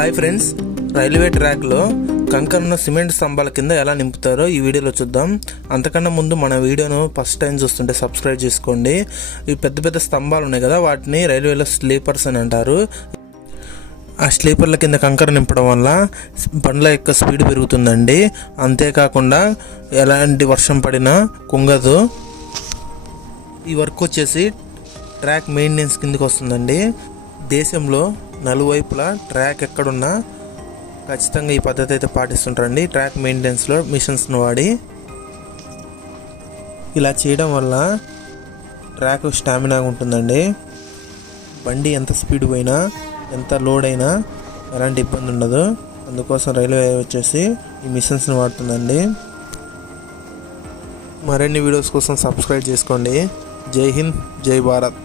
Hi friends, railway ట్రాక్లో కంకరను cement స్తంభాల కింద ఎలా నింపుతారో ఈ వీడియోలో చూద్దాం. అంతకన్నా ముందు మన వీడియోను ఫస్ట్ టైం చూస్తుంటే సబ్స్క్రైబ్ చేసుకోండి. ఈ పెద్ద పెద్ద స్తంభాలు ఉన్నాయి కదా, వాటిని రైల్వేలో స్లీపర్స్ అని అంటారు. ఆ స్లీపర్ల కింద కంకర నింపడం వల్ల బండ్ల యొక్క స్పీడ్ పెరుగుతుందండి. అంతేకాకుండా ఎలాంటి వర్షం పడినా కుంగదు. ఈ వర్క్ వచ్చేసి ట్రాక్ మెయింటెనెన్స్ కిందకి వస్తుందండి. దేశంలో నలువైపులా ట్రాక్ ఎక్కడున్నా ఖచ్చితంగా ఈ పద్ధతి అయితే పాటిస్తుంటారండి. ట్రాక్ మెయింటెనెన్స్లో మిషన్స్ను వాడి ఇలా చేయడం వల్ల ట్రాక్ స్టామినాగా ఉంటుందండి. బండి ఎంత స్పీడ్ పోయినా, ఎంత లోడ్ అయినా ఎలాంటి ఇబ్బంది ఉండదు. అందుకోసం రైల్వే వచ్చేసి ఈ మిషన్స్ని వాడుతుందండి. మరిన్ని వీడియోస్ కోసం సబ్స్క్రైబ్ చేసుకోండి. జై హింద్, జై భారత్.